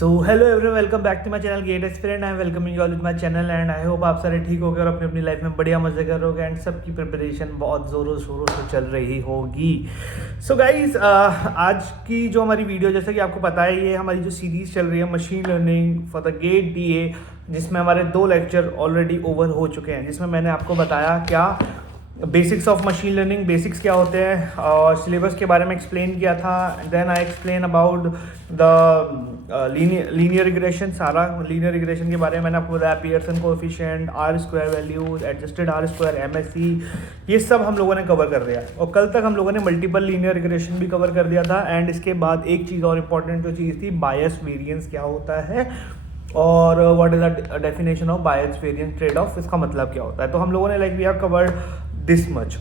So hello everyone, welcome back to my channel GATE experience. I am welcoming you all with my channel and I hope आप सारे ठीक होगे और अपनी अपनी लाइफ में बढ़िया मजे कर रहोगे एंड सबकी प्रिपरेशन बहुत ज़ोरों शोरों से चल रही होगी। सो गाइज, आज की जो हमारी वीडियो, जैसे कि आपको पता है, ये हमारी जो सीरीज़ चल रही है machine learning for the GATE DA, जिसमें हमारे 2 लेक्चर ऑलरेडी ओवर हो चुके हैं, जिसमें मैंने आपको बताया क्या basics of machine learning, basics क्या होते हैं और सिलेबस के बारे में एक्सप्लेन किया था। Then I explain about the linear regression, सारा लीनियर रिग्रेशन के बारे में मैंने आपको बताया। Pearson coefficient, R square values, adjusted R square, MSE, ये सब हम लोगों ने कवर कर दिया। और कल तक हम लोगों ने मल्टीपल लीनियर रिग्रेशन भी कवर कर दिया था। एंड इसके बाद एक चीज़ और इम्पॉर्टेंट जो चीज़ थी, बायस वेरिएंस क्या होता है और what is the definition of bias variance trade off, इसका मतलब क्या होता है। तो हम लोगों ने we have covered this much.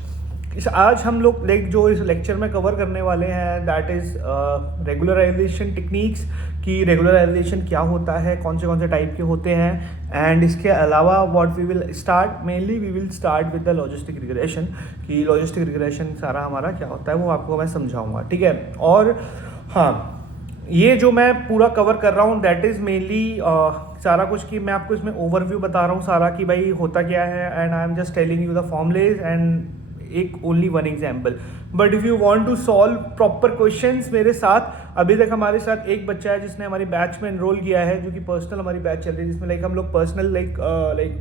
आज हम लोग जो इस लेक्चर में कवर करने वाले हैं, दैट इज़ रेगुलराइजेशन टेक्निक्स, कि रेगुलराइजेशन क्या होता है, कौन से टाइप के होते हैं। एंड इसके अलावा what we will start, mainly we will start with the logistic regression, कि लॉजिस्टिक रिग्रेशन सारा हमारा क्या होता है वो आपको मैं समझाऊंगा, ठीक है। और हाँ, ये जो मैं पूरा कवर कर रहा हूँ दैट इज़ मेनली सारा कुछ, कि मैं आपको इसमें ओवरव्यू बता रहा हूँ सारा, कि भाई होता क्या है। And I am just telling you the formulae and एक only one example. But if you want to solve proper questions मेरे साथ, अभी तक हमारे साथ एक बच्चा है जिसने हमारी बैच में एनरोल किया है, जो कि पर्सनल हमारी बैच चल रही है, जिसमें हम लोग personal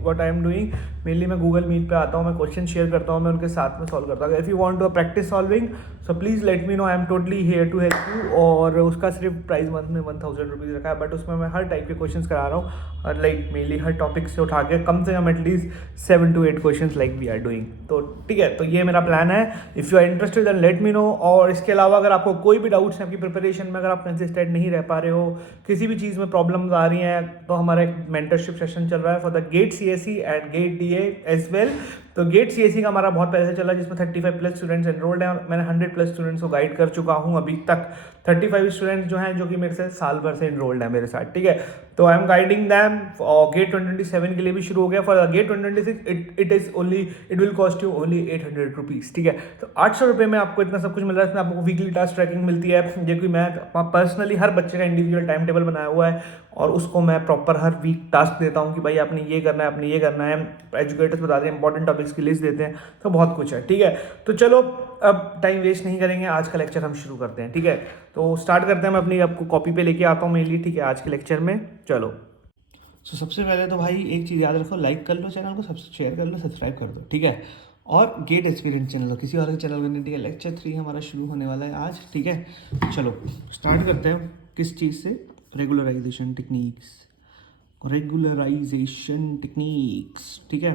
what I am doing, mainly मैं गूगल मीट पे आता हूँ, मैं क्वेश्चन शेयर करता हूँ, मैं उनके साथ में सॉल्व करता हूँ। If you want to practise solving, so please let me know, I am totally here to help you. और उसका सिर्फ प्राइस मंथ में 1000 रुपीज़ रखा है, बट उसमें मैं हर टाइप के क्वेश्चन करा रहा हूँ, और मेनली हर टॉपिक से उठा के कम से कम एटलीस्ट 7 to 8 question we are doing. तो ठीक है, तो ये मेरा प्लान है। If you are interested then let me know. और इसके अलावा अगर आपको कोई भी डाउट्स हैं आपकी प्रिपरेशन में, अगर आप कंसिस्टेंट नहीं रह पा रहे हो, किसी भी चीज़ में प्रॉब्लम्स आ रही हैं, तो हमारा एक मेंटरशिप सेशन चल रहा है for the GATE CSC and GATE DA as well. तो गेट सीएससी का हमारा बहुत पहले से चला है, जिसमें 35+ स्टूडेंट्स एनरोल्ड हैं। मैंने 100+ स्टूडेंट्स को गाइड कर चुका हूँ अभी तक। 35 स्टूडेंट्स जो हैं, जो कि मेरे से साल भर से एनरोल्ड है मेरे साथ, ठीक है। तो आई एम गाइडिंग दैम। और गेट 2027 के लिए भी शुरू हो गया। For GATE 2026 it will cost you only 800 rupees, ठीक है। तो 800 रुपये में आपको इतना सब कुछ मिल रहा है। इसमें आपको वीकली टास्क ट्रैकिंग मिलती है, जो कि मैं पर्सनली हर बच्चे का इंडिविजुअल टाइम टेबल बनाया हुआ है, और उसको मैं प्रॉपर हर वीक टास्क देता हूँ कि भाई आपने ये करना है, आपने ये करना है। एजुकेटर्स बताते हैं, इंपॉर्टेंट टॉपिक्स की लिस्ट देते हैं, तो बहुत कुछ है, ठीक है। तो चलो, अब टाइम वेस्ट नहीं करेंगे, आज का लेक्चर हम शुरू करते हैं, ठीक है। तो स्टार्ट करते हैं। मैं अपनी आपको कॉपी पे लेके आता हूँ मेनली, ठीक है, आज के लेक्चर में। चलो, सबसे पहले तो भाई एक चीज़ याद रखो, लाइक कर लो चैनल को, सबसे शेयर कर लो, सब्सक्राइब कर दो, ठीक है। और गेट एक्सपीरियंस चैनल, किसी और के चैनल का नहीं, ठीक है। लेक्चर 3 हमारा शुरू होने वाला है आज, ठीक है। चलो स्टार्ट करते हैं। किस चीज़ से? रेगुलराइजेशन टेक्निक्स, ठीक है।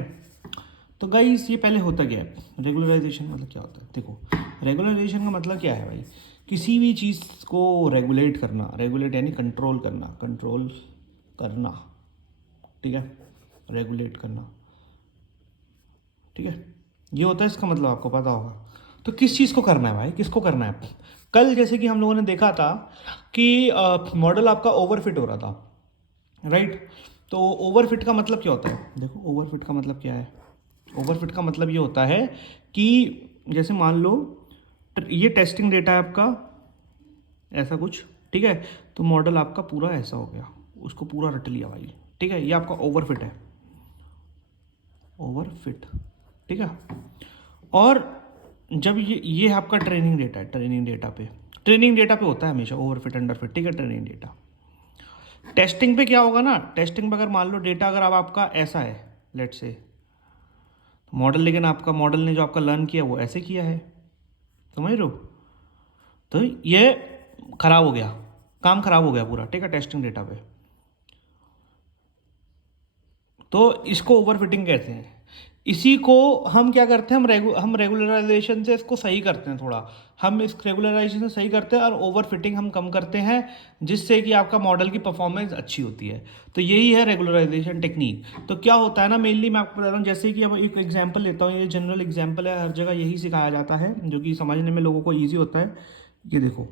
तो गाइस, ये पहले होता क्या है? रेगुलराइजेशन मतलब क्या होता है? देखो, रेगुलराइजेशन का मतलब क्या है भाई? किसी भी चीज़ को रेगुलेट करना, रेगुलेट यानी कंट्रोल करना, ठीक है। रेगुलेट करना, ठीक है, ये होता है इसका मतलब, आपको पता होगा। तो किस चीज़ को करना है भाई, किसको करना है? कल जैसे कि हम लोगों ने देखा था कि मॉडल आपका ओवरफिट हो रहा था, राइट। तो ओवरफिट का मतलब क्या होता है? देखो, ओवरफिट का मतलब क्या है? ओवरफिट का मतलब ये होता है कि जैसे मान लो ये टेस्टिंग डेटा है आपका, ऐसा कुछ, ठीक है। तो मॉडल आपका पूरा ऐसा हो गया, उसको पूरा रट लिया भाई, ठीक है। ये आपका ओवरफिट है, ओवरफिट, ठीक है। और जब ये आपका ट्रेनिंग डेटा है, ट्रेनिंग डेटा पे होता है हमेशा ओवरफिट अंडरफिट, ठीक है, ट्रेनिंग डेटा। टेस्टिंग पे क्या होगा ना, टेस्टिंग पे अगर मान लो डेटा अगर अब आपका ऐसा है, लेट से मॉडल, लेकिन आपका मॉडल ने जो आपका लर्न किया वो ऐसे किया है, समझ रहे हो? तो ये खराब हो गया, काम खराब हो गया पूरा, ठीक है, टेस्टिंग डेटा पे। तो इसको ओवरफिटिंग कहते हैं। इसी को हम क्या करते हैं, हम रेगुलराइजेशन से इसको सही करते हैं थोड़ा। हम इस रेगुलराइजेशन सही करते हैं और ओवरफिटिंग हम कम करते हैं, जिससे कि आपका मॉडल की परफॉर्मेंस अच्छी होती है। तो यही है रेगुलराइजेशन टेक्निक। तो क्या होता है ना, मेनली मैं आपको बता रहा हूँ, जैसे कि अब एक एग्जांपल लेता हूँ, ये जनरल एग्जांपल है, हर जगह यही सिखाया जाता है, जो कि समझने में लोगों को ईजी होता है। ये देखो,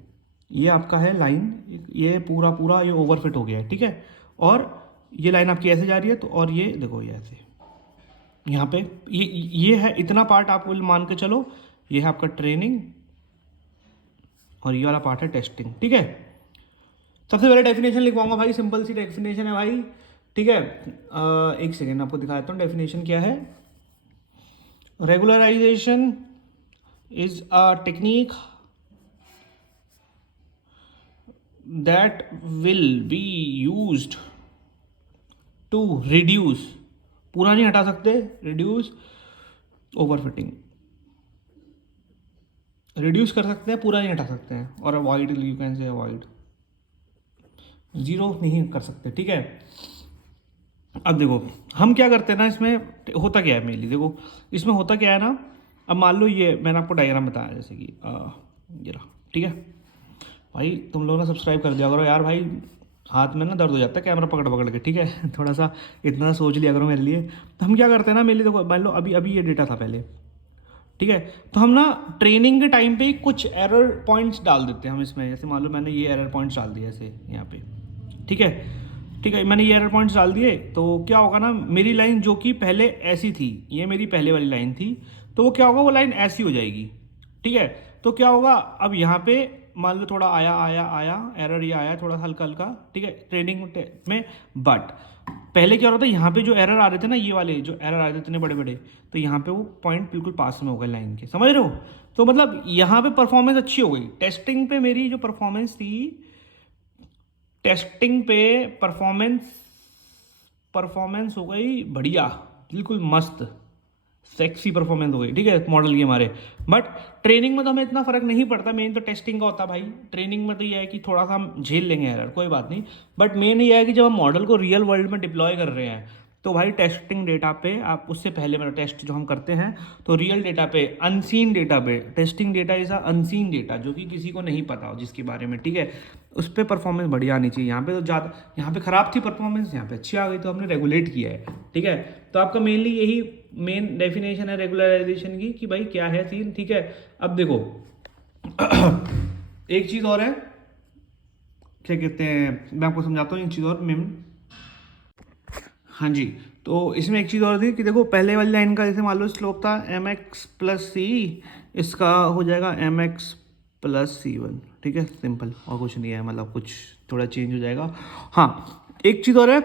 ये आपका है लाइन, ये पूरा ये ओवरफिट हो गया है, ठीक है। और ये लाइन आपकी ऐसे जा रही है, तो और ये देखो, ये ऐसे यहाँ पे ये है, इतना पार्ट आप मान के चलो, ये है आपका ट्रेनिंग और ये वाला पार्ट है टेस्टिंग, ठीक है। सबसे पहले डेफिनेशन लिखवाऊंगा भाई, सिंपल सी डेफिनेशन है भाई, ठीक है। एक सेकेंड आपको दिखा देता हूँ डेफिनेशन क्या है। Regularization is a technique that will be used to reduce, पूरा नहीं हटा सकते, रिड्यूस ओवरफिटिंग, रिड्यूस कर सकते हैं, पूरा नहीं हटा सकते हैं, और avoid, you can say avoid, zero नहीं कर सकते, ठीक है। अब देखो हम क्या करते हैं ना, इसमें होता क्या है मेनली, देखो इसमें होता क्या है ना, अब मान लो ये मैंने आपको डायग्राम बताया जैसे कि ये रहा, ठीक है भाई, तुम लोग ना सब्सक्राइब कर दिया करो यार भाई, हाथ में ना दर्द हो जाता है कैमरा पकड़ पकड़ के, ठीक है थोड़ा सा इतना सोच लिया करो मेरे लिए। तो हम क्या करते हैं ना मेरे लिए, देखो मान लो अभी अभी ये डेटा था पहले, ठीक है, तो हम ना ट्रेनिंग के टाइम पे ही कुछ एरर पॉइंट्स डाल देते हैं हम इसमें, जैसे मान लो मैंने ये एरर पॉइंट्स डाल दिए ऐसे यहाँ पे, ठीक है, ठीक है, मैंने ये एरर पॉइंट्स डाल दिए, तो क्या होगा ना, मेरी लाइन जो कि पहले ऐसी थी, ये मेरी पहले वाली लाइन थी, तो वो क्या होगा, वो लाइन ऐसी हो जाएगी, ठीक है। तो क्या होगा, अब यहाँ पे मान लो थोड़ा आया आया आया एरर, ये आया थोड़ा हल्का हल्का, ठीक है, ट्रेनिंग में, बट पहले क्या हो रहा था, यहाँ पे जो एरर आ रहे थे ना, ये वाले जो एरर आ रहे थे इतने बड़े बड़े, तो यहाँ पे वो पॉइंट बिल्कुल पास में हो गए लाइन के, समझ रहे हो। तो मतलब यहाँ पे परफॉर्मेंस अच्छी हो गई, टेस्टिंग पे मेरी जो परफॉर्मेंस थी, टेस्टिंग पे परफॉर्मेंस परफॉर्मेंस हो गई बढ़िया, बिल्कुल मस्त सेक्सी परफॉर्मेंस हो गई, ठीक है, मॉडल की हमारे। बट ट्रेनिंग में तो हमें इतना फर्क नहीं पड़ता, मेन तो टेस्टिंग का होता है भाई, ट्रेनिंग में तो ये है कि थोड़ा सा हम झेल लेंगे एरर, कोई बात नहीं, बट मेन ये है कि जब हम मॉडल को रियल वर्ल्ड में डिप्लॉय कर रहे हैं, तो भाई टेस्टिंग डेटा पे आप, उससे पहले मेरा टेस्ट जो हम करते हैं, तो रियल डेटा पे, अनसीन डेटा पे, testing data is unseen data, जो कि किसी को नहीं पता हो जिसके बारे में, ठीक है, उस पर परफॉर्मेंस बढ़िया आनी चाहिए। यहाँ पे तो ज़्यादा, यहाँ पे ख़राब थी परफॉर्मेंस, यहाँ पे अच्छी आ गई, तो हमने रेगुलेट किया है, ठीक है। तो आपका मेनली यही मेन डेफिनेशन है रेगुलराइजेशन की, कि भाई क्या है सीन, ठीक है। अब देखो एक चीज़ और है, क्या कहते हैं, मैं आपको समझाता हूँ एक चीज़ और मेम, हाँ जी। तो इसमें एक चीज़ और थी कि देखो पहले वाली लाइन का जैसे मान लो स्लोप था mx प्लस सी, इसका हो जाएगा mx प्लस C1, ठीक है, सिंपल, और कुछ नहीं है, मतलब कुछ थोड़ा चेंज हो जाएगा। हाँ एक चीज़ और है,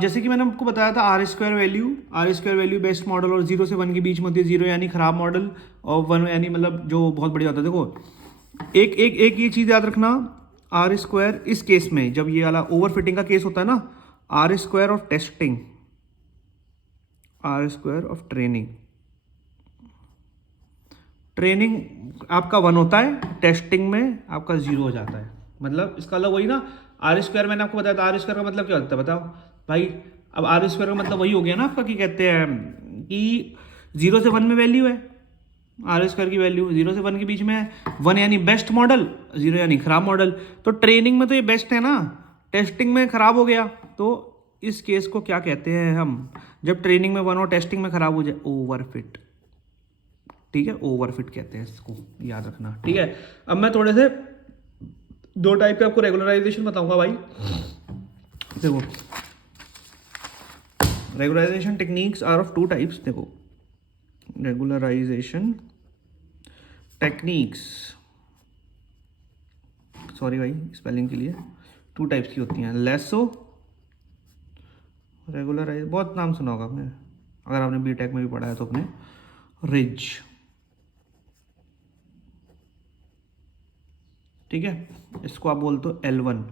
जैसे कि मैंने आपको बताया था R square value best model और 0 से 1 के बीच में होती है, 0 यानी खराब मॉडल और 1 यानी मतलब जो बहुत बढ़िया होता है। देखो एक एक एक ये चीज़ याद रखना, आर स्क्वायर इस केस में जब ये वाला ओवर फिटिंग का केस होता है ना, R square of testing, R square of training, training आपका 1 होता है, टेस्टिंग में आपका 0 हो जाता है, मतलब इसका अलग वही ना, आर स्क्वायर मैंने आपको बताया था, आर स्क्वायर का मतलब क्या होता है बताओ भाई। अब आर स्क्वायर का मतलब वही हो गया ना आपका, क्या कहते हैं कि 0 से 1 में वैल्यू है, आर स्क्वायर की वैल्यू 0 से 1 के बीच में है, 1 यानी बेस्ट मॉडल, 0 यानी खराब मॉडल। तो ट्रेनिंग में तो ये बेस्ट है ना, टेस्टिंग में खराब हो गया, तो इस केस को क्या कहते हैं हम, जब ट्रेनिंग में 1 और टेस्टिंग में खराब हो जाए, ओवरफिट, ठीक है, ओवरफिट कहते हैं इसको, याद रखना, ठीक है। अब मैं थोड़े से दो टाइप के आपको रेगुलराइजेशन बताऊंगा भाई। देखो regularization techniques are of 2 types, देखो रेगुलराइजेशन टेक्निक्स, सॉरी भाई स्पेलिंग के लिए, 2 टाइप्स की होती हैं, लेसो रेगुलराइज, बहुत नाम सुना होगा आपने, अगर आपने बीटेक में भी पढ़ा है तो अपने, रिज, ठीक है, इसको आप बोलते हो L1।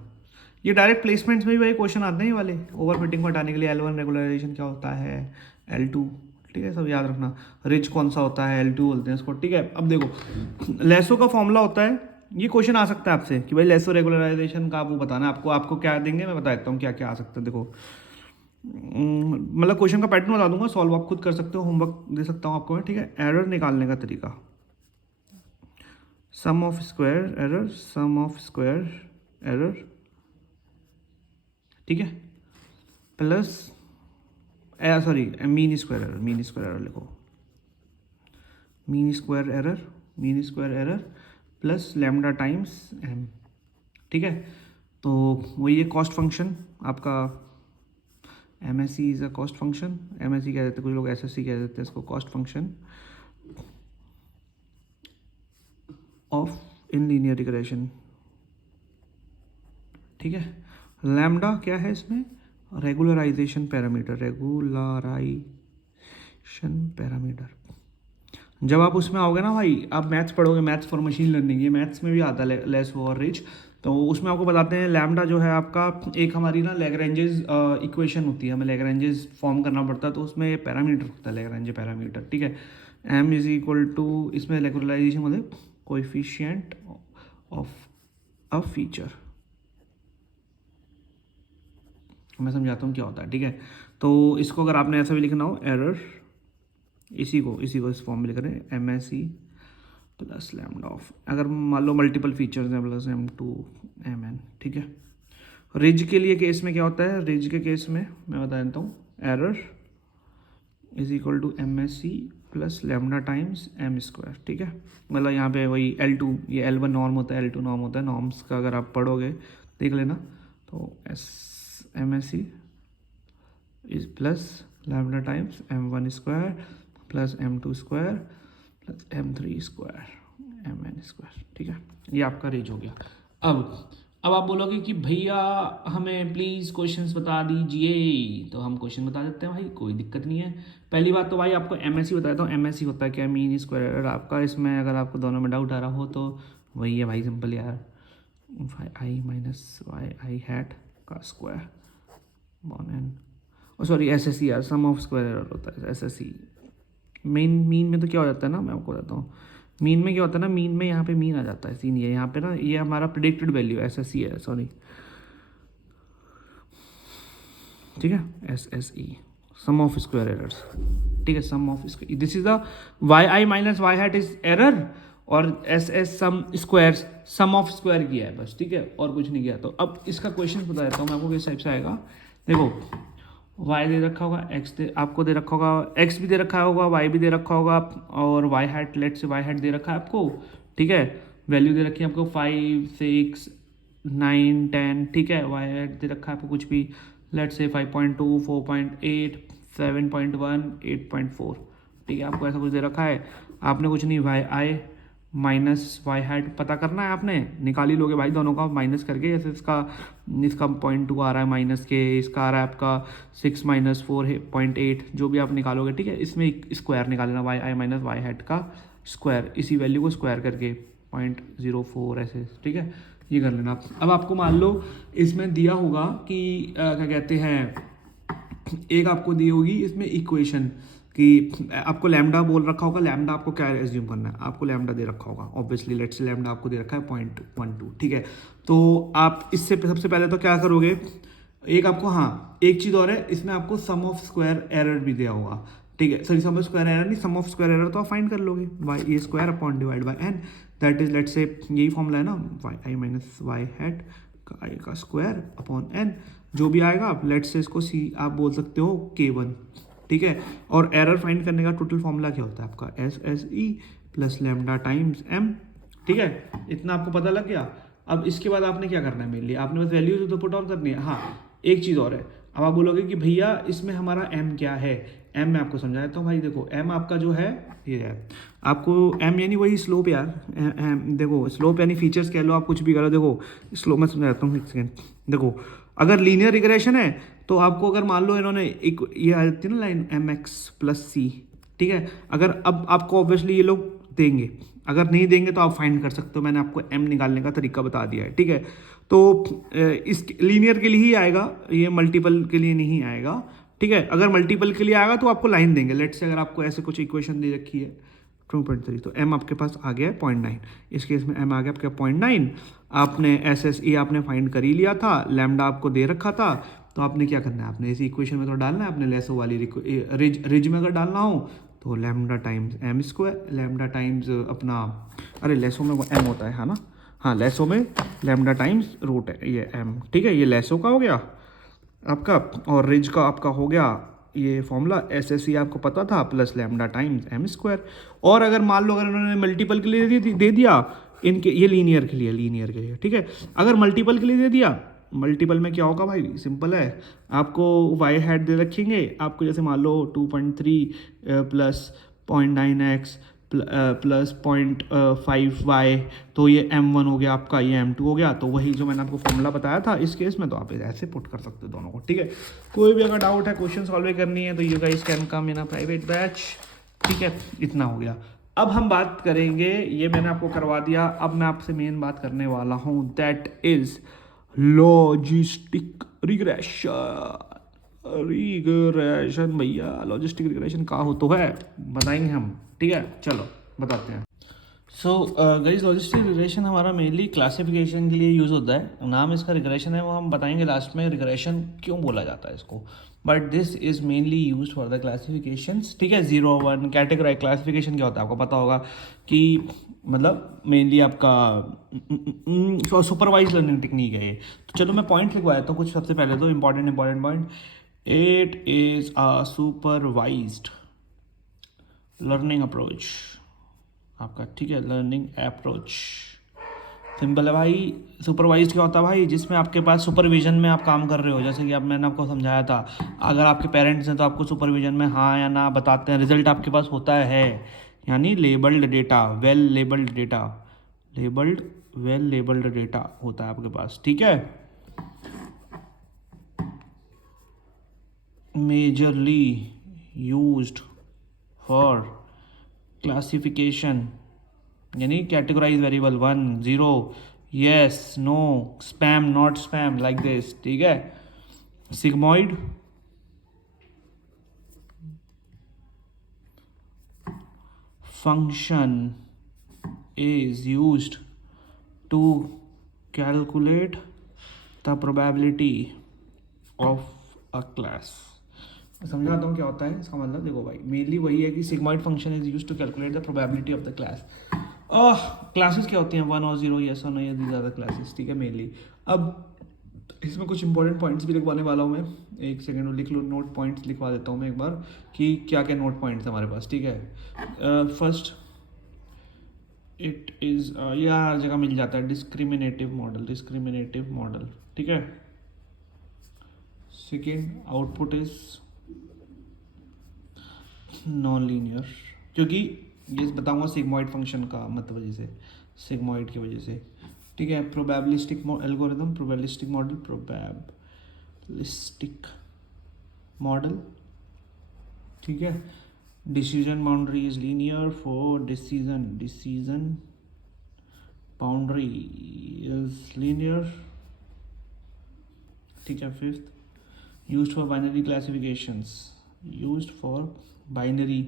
ये डायरेक्ट प्लेसमेंट्स में भी भाई क्वेश्चन आते हैं, ये वाले ओवर फिटिंग को हटाने के लिए L1 रेगुलराइजेशन क्या होता है, L2, ठीक है, सब याद रखना, रिच कौन सा होता है, L2 बोलते हैं इसको, ठीक है। अब देखो लेसो का फॉर्मूला होता है, ये क्वेश्चन आ सकता है आपसे कि भाई लेसो रेगुलराइजेशन का वो बताना, आपको क्या देंगे, मैं बता देता हूँ क्या क्या आ सकता है। देखो मतलब क्वेश्चन का पैटर्न बता दूंगा, सॉल्व आप खुद कर सकते हो, होमवर्क दे सकता हूँ आपको, ठीक है। एरर निकालने का तरीका, sum of square error, sum of square error, ठीक है, plus sorry mean square error, mean square error लिखो, mean square error, mean square error plus lambda times m, ठीक है। तो वही है कॉस्ट फंक्शन आपका, M S C is a cost function, M S C कह देते हैं, कुछ लोग एस एस सी कह देते हैं इसको, cost function of in linear regression, ठीक है। लैम्डा क्या है इसमें, रेगुलराइजेशन पैरामीटर, जब आप उसमें आओगे ना भाई, आप मैथ्स पढ़ोगे, मैथ्स फॉर मशीन लर्निंग, ये मैथ्स में भी आता है लेस ओवर रिच, तो उसमें आपको बताते हैं लैम्डा जो है आपका एक हमारी ना लैग्रेंजेस इक्वेशन होती है, हमें लैग्रेंजेस फॉर्म करना पड़ता है, तो उसमें पैरामीटर होता है लैग्रेंज पैरामीटर, ठीक है। एम इज इक्वल टू, इसमें रेगुलराइजेशन मतलब कोएफिशिएंट ऑफ अ फीचर, मैं समझाता हूँ क्या होता है, ठीक है। तो इसको अगर आपने ऐसा भी लिखना हो, एरर, इसी को इस फॉर्म में लिख रहे हैं, M S E plus lambda of, अगर मान लो मल्टीपल फीचर्स हैं, plus M two M N, ठीक है। रिज के लिए केस में क्या होता है, रिज के केस में मैं बता देता हूँ, error is equal to M S C plus lambda times M square, ठीक है। मतलब यहाँ पे वही L2, ये L1 नॉर्म होता है, L2 नॉर्म होता है, नॉर्म्स का अगर आप पढ़ोगे देख लेना, तो M S C is plus lambda times M1 square plus M2 square plus M3 square MN square, ठीक है। ये आपका रेंज हो गया। अब आप बोलोगे कि भैया हमें प्लीज़ क्वेश्चंस बता दीजिए, तो हम क्वेश्चन बता देते हैं भाई, कोई दिक्कत नहीं है। पहली बात तो भाई आपको MSE बताया था, MSE होता है क्या, मीन स्क्वायर एरर आपका, इसमें अगर आपको दोनों में डाउट आ रहा हो तो वही है भाई, सिंपल यार, i minus Y I hat का स्क्वायर बॉन एन, सॉरी SSE यार, सम ऑफ स्क्वायर एरर होता है SSE। मीन में तो क्या हो जाता है ना, मैं आपको बताता हूँ, मीन में क्या होता है ना, मीन में यहाँ पे मीन आ जाता है, सीन ये यहाँ पे ना, ये हमारा प्रेडिक्टेड वैल्यू SSE है, सॉरी, ठीक है, SSE sum of square errors, ठीक है, sum of square, this is the y I minus Y hat is error, और SS sum squares, sum of square किया है बस, ठीक है, और कुछ नहीं किया। तो अब इसका क्वेश्चन बता देता हूँ मैं आपको, किस टाइप से आएगा, देखो y दे रखा होगा, आपको दे रखा होगा, x भी दे रखा होगा, y भी दे रखा होगा, और y हैट, लेट से y हैट दे रखा है आपको, ठीक है, वैल्यू दे रखी है आपको 5, 6, 9, 10, ठीक है, y हैट दे रखा है आपको कुछ भी, लेट से 5.2, 4.8, 7.1, 8.4, ठीक है, आपको ऐसा कुछ दे रखा है। आपने कुछ नहीं, वाई आई माइनस वाई हैट पता करना है, आपने निकाल ही लोगे भाई दोनों का माइनस करके, जैसे इसका 0.2 आ रहा है माइनस के, इसका आ रहा है आपका 6 माइनस 4.8, जो भी आप निकालोगे, ठीक है, इसमें स्क्वायर निकाल लेना, वाई आई माइनस वाई हैट का स्क्वायर, इसी वैल्यू को स्क्वायर करके 0.04 ऐसे, ठीक है, ये कर लेना। अब आपको मान लो इसमें दिया होगा कि क्या कहते हैं, एक आपको दी होगी इसमें इक्वेशन कि आपको लैम्डा बोल रखा होगा, लैम्डा आपको क्या एज्यूम करना है, आपको लैम्डा दे रखा होगा, ऑब्वियसली लेट्स से लैम्डा आपको दे रखा है 0.12, ठीक है। तो आप इससे सबसे पहले तो क्या करोगे, एक आपको, हाँ एक चीज़ और है, इसमें आपको सम ऑफ स्क्वायर एरर भी दिया होगा, ठीक है, sorry sum of square error नहीं, सम ऑफ स्क्वायर एरर तो आप फाइंड कर लोगे, Y A square upon divide by N, that is let's say यही फॉर्मूला है ना, वाई आई माइनस वाई हैट का आई का स्क्वायर अपॉन एन, जो भी आएगा लेट्स से इसको सी आप बोल सकते हो K1, ठीक है। और एरर फाइंड करने का टोटल फॉर्मूला क्या होता है आपका, SSE plus lambda times M, ठीक है, इतना आपको पता लग गया। अब इसके बाद आपने क्या करना है, मेरे लिए आपने बस वैल्यूज तो पुट ऑन करनी है। हाँ एक चीज़ और है, अब आप बोलोगे कि भैया इसमें हमारा M क्या है, M मैं आपको समझा देता हूँ भाई, देखो M आपका जो है ये है, आपको M यानी वही स्लोप यार, देखो स्लोप यानी फीचर्स कह लो, आप कुछ भी करो, देखो स्लोप मैं समझा देता हूँ एक सेकेंड। देखो अगर लीनियर रिग्रेशन है तो आपको अगर मान लो इन्होंने एक ये आ जाती है ना लाइन MX प्लस C, ठीक है, अगर अब आपको ऑब्वियसली ये लोग देंगे, अगर नहीं देंगे तो आप फाइंड कर सकते हो, मैंने आपको M निकालने का तरीका बता दिया है, ठीक है। तो इस लीनियर के लिए ही आएगा, ये मल्टीपल के लिए नहीं आएगा, ठीक है। अगर मल्टीपल के लिए आएगा तो आपको लाइन देंगे, लेट से अगर आपको ऐसे कुछ इक्वेशन दे रखी है 2.3, तो M आपके पास आ गया है 0.9, इस केस में M आ गया आपके 0.9, आपने SSE आपने फाइंड कर ही लिया था, लैम्डा आपको दे रखा था, तो आपने क्या करना है, आपने इसी इक्वेशन में तो डालना है, आपने लेसो वाली रिज में अगर डालना हो तो lambda times M square, lambda times अपना, अरे लेसो में M होता है ना, हाँ लेसो में लैम्डा टाइम्स रूट है ये M, ठीक है, ये लेसो का हो गया आपका, और रिज का आपका हो गया ये फॉर्मूला, SSE आपको पता था plus lambda times M square. और अगर मान लो अगर उन्होंने मल्टीपल के लिए दे दिया इनके, ये लीनियर के लिए, ठीक है, अगर मल्टीपल के लिए दे दिया, मल्टीपल में क्या होगा भाई, सिंपल है, आपको वाई हैट दे रखेंगे, आपको जैसे मान लो 2.3 प्लस 0.9x प्लस 0.5y, तो ये m1 हो गया आपका, ये m2 हो गया। तो वही जो मैंने आपको फॉर्मूला बताया था इस केस में, तो आप ऐसे पुट कर सकते हो दोनों को, ठीक है। कोई भी अगर डाउट है, क्वेश्चन सॉल्व करनी है, तो you guys can come in a private batch, ठीक है। इतना हो गया। अब हम बात करेंगे, ये मैंने आपको करवा दिया, अब मैं आपसे मेन बात करने वाला हूँ, दैट इज लॉजिस्टिक रिग्रेशन भैया, लॉजिस्टिक रिग्रेशन का हो तो है, बताएंगे हम, ठीक है। चलो बताते हैं। सो गाइस, लॉजिस्टिक रिग्रेशन हमारा मेनली क्लासिफिकेशन के लिए यूज़ होता है। नाम इसका रिग्रेशन है, वो हम बताएंगे लास्ट में रिग्रेशन क्यों बोला जाता है इसको, but this is mainly use for the classifications, ठीक है। 0 1 कैटेगराइज क्लासिफिकेशन क्या होता है आपको पता होगा कि मतलब मेनली आपका सुपरवाइज लर्निंग टेक्निक है ये। तो चलो मैं पॉइंट लिखवाया तो कुछ, सबसे पहले तो important point, it is a supervised learning approach आपका, ठीक है। लर्निंग अप्रोच सिंपल है भाई। सुपरवाइज क्या होता है भाई, जिसमें आपके पास सुपरविजन में आप काम कर रहे हो, जैसे कि अब मैंने आपको समझाया था, अगर आपके पेरेंट्स हैं तो आपको सुपरविजन में हाँ या ना बताते हैं, रिजल्ट आपके पास होता है, यानी labelled data, well labelled data होता है आपके पास, ठीक है। मेजरली यूज्ड फॉर क्लासिफिकेशन, यानी categorize variable 1 0 yes no spam not spam like this, ठीक है। Sigmoid function is used to calculate the probability of a class. समझाता हूँ क्या होता है इसका मतलब। देखो भाई, मेनली वही है कि sigmoid function is used to calculate the probability of the class. Classes क्या होती हैं, 1 और 0, यस और नो, ये ज़्यादा क्लासेस, ठीक है मेनली। अब इसमें कुछ इंपॉर्टेंट पॉइंट्स भी लिखवाने वाला हूँ मैं, एक सेकेंड लिख लो, नोट पॉइंट्स लिखवा देता हूँ मैं एक बार कि क्या क्या नोट पॉइंट्स हमारे पास, ठीक है। फर्स्ट, इट इज़ ये हर जगह मिल जाता है, डिस्क्रिमिनेटिव मॉडल, ठीक है। Second, output is non linear, क्योंकि ये बताऊंगा सिग्मॉइड फंक्शन का मतलब वजह से, सिग्मॉइड की वजह से, ठीक है। प्रोबेबिलिस्टिक एल्गोरिथम, प्रोबेबिलिस्टिक मॉडल, ठीक है। Decision boundary is linear for decision boundary is linear, ठीक है। Fifth, used for binary classifications, used for binary,